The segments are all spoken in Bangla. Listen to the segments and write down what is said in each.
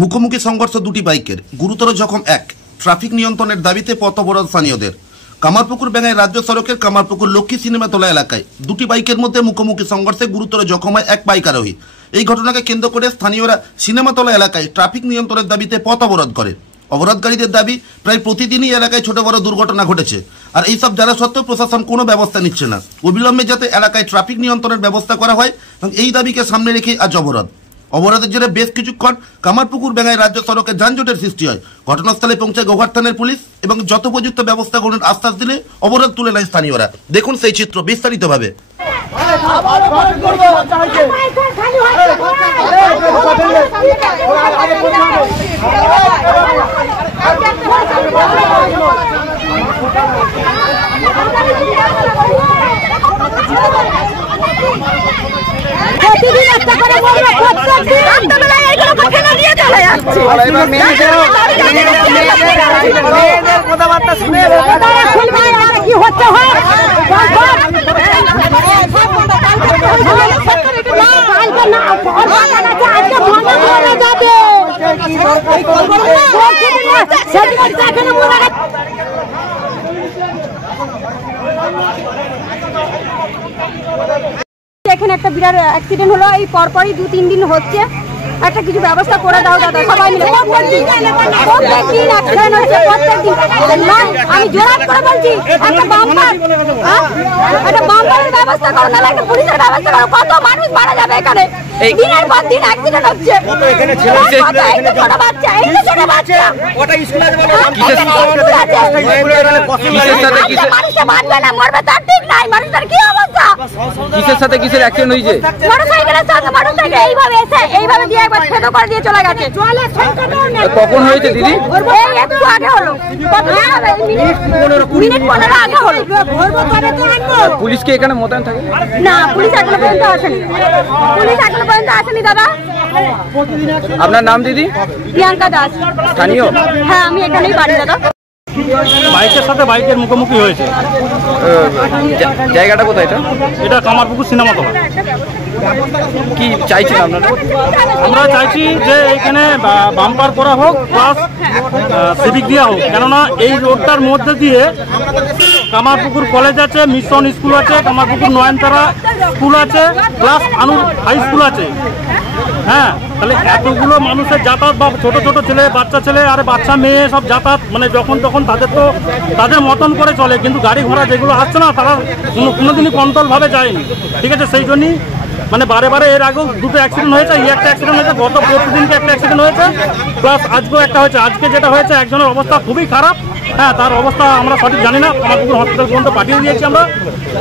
মুখোমুখি সংঘর্ষ দুটি বাইকের, গুরুতর জখম এক। ট্রাফিক নিয়ন্ত্রণের দাবিতে পথ অবরোধ স্থানীয়দের। কামারপুকুর বেঙ্গাই রাজ্য সড়কের কামারপুকুর লক্ষ্মী সিনেমাতলা এলাকায় দুটি বাইকের মধ্যে মুখোমুখি সংঘর্ষে গুরুতর জখম হয় এক বাইক আরোহী। এই ঘটনাকে কেন্দ্র করে স্থানীয়রা সিনেমাতলা এলাকায় ট্রাফিক নিয়ন্ত্রণের দাবিতে পথ অবরোধ করে। অবরোধকারীদের দাবি, প্রায় প্রতিদিনই এলাকায় ছোট বড় দুর্ঘটনা ঘটেছে, আর এইসব জানা সত্ত্বেও প্রশাসন কোনো ব্যবস্থা নিচ্ছে না। অবিলম্বে যাতে এলাকায় ট্রাফিক নিয়ন্ত্রণের ব্যবস্থা করা হয় এবং এই দাবিকে সামনে রেখে আজ অবরোধ। অবরোধের জেরে বেশ কিছুক্ষণ কামারপুকুর বেঙ্গাই রাজ্য সড়কে যানজটের সৃষ্টি হয়। ঘটনাস্থলে পৌঁছায় গোঘাট থানার পুলিশ এবং যথোপযুক্ত ব্যবস্থা গ্রহণের আশ্বাস দিলে অবরোধ তুলে নেয় স্থানীয়রা। দেখুন সেই চিত্র বিস্তারিতভাবে। কথাবার্তা শুনে কি হচ্ছে এখানে একটা বিরাট অ্যাক্সিডেন্ট হলো, এই পরপরই 2-3 দিন হচ্ছে। একটা কিছু ব্যবস্থা করে দাও দাদা, সবাই মিলে। প্রত্যেকদিন অ্যাক্সিডেন্ট হচ্ছে, প্রত্যেকদিন। আমি জোরাত করে বলছি, একটা বাম্পারের ব্যবস্থা করো, নাহলে একটা পুলিশের ব্যবস্থা করো। কত মানুষ মারা যাবে এখানে, দিনের পর দিন অ্যাক্সিডেন্ট হচ্ছে। ছোট বাচ্চা, মানুষটা বাঁচবে না, মরবে, তার ঠিক নাই। মানুষটার কি অবস্থা? কিসের সাথে কিসের অ্যাক্সিডেন্ট হয়েছে? মোটরসাইকেলের সাথে মোটরসাইকেল এইভাবে এসে এইভাবে দিয়ে একবার ছেদ করে দিয়ে চলে গেছে। কখন হয়েছে দিদি? এই একটু আগে হলো, মিনিট 15 আগে হলো। পুলিশকে এখানে মোতায়েন থাকে না? পুলিশ এখনো পর্যন্ত আসেনি, দাদা। আপনার নাম দিদি? প্রিয়াঙ্কা দাস। স্থানীয়? হ্যাঁ, আমি এখানেই বাড়ি দাদা। বাইকের সাথে বাইকের মুখোমুখি হয়েছে। জায়গাটা কোথায় এটা? এটা কামারপুকুর সিনেমাতলা। কি চাইছেন আপনারা? আমরা চাইছি যে এখানে বাম্পার করা হোক, প্লাস সিভিক দেওয়া হোক। কেননা এই রোডটার মধ্যে দিয়ে কামারপুকুর কলেজ আছে, মিশন স্কুল আছে, কামারপুকুর নয়নতারা স্কুল আছে, প্লাস আনুর হাই স্কুল আছে। হ্যাঁ, তাহলে এতগুলো মানুষের যাতায়াত, বা ছোট ছোট ছেলে, বাচ্চা ছেলে আর বাচ্চা মেয়ে সব যাতায়াত, মানে যখন তখন তাদের তো তাদের মতন করে চলে, কিন্তু গাড়ি ঘোড়া যেগুলো আসছে না, তারা কোনোদিনই কন্ট্রোলভাবে যায়নি। ঠিক আছে, সেই জন্যই মানে বারে বারে এর আগেও দুটো অ্যাক্সিডেন্ট হয়েছে। এই একটা অ্যাক্সিডেন্ট হয়েছে, গত প্রতিদিনকে একটা অ্যাক্সিডেন্ট হয়েছে, প্লাস আজকেও একটা হয়েছে। আজকে যেটা হয়েছে, একজনের অবস্থা খুবই খারাপ। হ্যাঁ, তার অবস্থা আমরা সঠিক জানি না, কামারপুকুর হসপিটাল পর্যন্ত পাঠিয়ে দিয়েছি আমরা।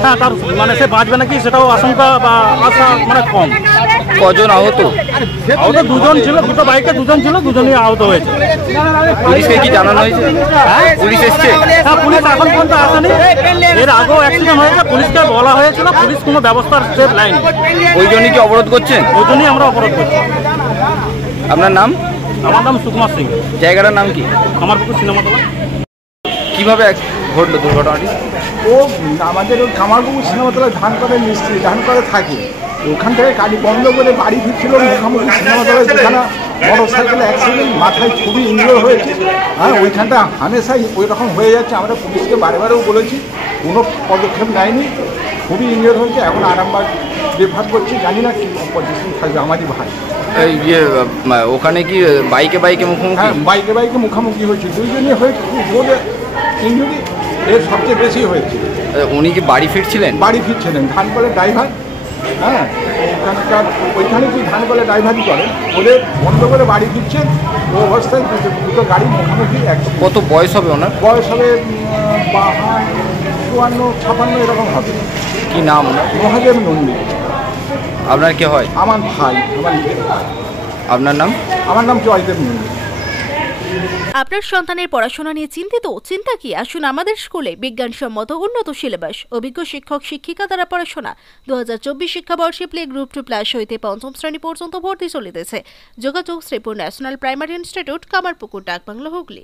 হ্যাঁ, তার মানে সে বাঁচবে নাকি সেটাও আশঙ্কা বা আশা মানে কম। কজন আহত? আহত দুজন ছিল, দুটো বাইকে দুজন ছিল, দুজনই আহত হয়েছে। পুলিশকে কি জানানো হয়েছে? হ্যাঁ, পুলিশ এসছে? হ্যাঁ, পুলিশ এখন পর্যন্ত আসেনি। এর আগেও অ্যাক্সিডেন্ট হয়েছে, পুলিশকে বলা হয়েছিল, পুলিশ কোনো ব্যবস্থার স্টেপ নেয়নি। ওই জন্যই কি অবরোধ করছেন? ওই জন্যই আমরা অবরোধ করছি। আপনার নাম? আমার নাম সুকুমার সিং। জায়গাটার নাম কি? কামারপুকুর সিনেমাতলা। কিভাবে ঘটলো দুর্ঘটনাটি? ও আমাদের ওই কামারপুকুর সিনেমাতলায় ধান করে মিস্ত্রি, ধান করে থাকে। ওখান থেকে গাড়ি বন্ধ করে বাড়ি ফিরছিল, মুখোমুখি সিনেমাতলায় যেখানে মোটর সাইকেলে অ্যাক্সিডেন্ট, মাথায় খুবই ইনজিওর হয়েছে। হ্যাঁ, ওইখানটা হামেশাই ওই রকম হয়ে যাচ্ছে। আমরা পুলিশকে বারেবারেও বলেছি, কোনো পদক্ষেপ নেয়নি। খুবই ইনজিওর হয়েছে, এখন আরামবাগ রেফার করছি। জানি না কি পজিশন থাকবে। আমারই ভাই ওখানে কি বাইকে বাইকে মুখোমুখি? হ্যাঁ, বাইকে মুখোমুখি হয়েছে, দুইজনই হয়েছে। রোডে ইঞ্জুরি এর সবচেয়ে বেশি হয়েছে। উনি কি বাড়ি ফিরছিলেন? বাড়ি ফিরছিলেন, ধান কলে ড্রাইভার। হ্যাঁ, ওইখানে কি ধান কলে ড্রাইভারই করে, ওদের বন্ধ করে বাড়ি ফিরছেন। ও অবস্থায় দুটো গাড়ি মুখোমুখি। কত বয়স হবে ওনার? বয়স হবে 52-56 এরকম হবে। কি নাম ওনার? মহাদেব নন্দী। আপনার কে হয়? আমার ভাই, আমার নিজের ভাই। আপনার নাম? আমার নাম জয়দেব নন্দী। আপনার সন্তানের পড়াশোনা নিয়ে চিন্তিত? চিন্তা কি, আসুন আমাদের স্কুলে। বিজ্ঞানসম্মত উন্নত সিলেবাস, অভিজ্ঞ শিক্ষক শিক্ষিকা দ্বারা পড়াশোনা। 2024 শিক্ষাবর্ষে প্লে গ্রুপ 2+ হইতে 5ম শ্রেণী পর্যন্ত ভর্তি চলিতেছে। যোগাযোগ Sripur national primary institute, Kamarpukur, Dak Bungalow, Hooghly.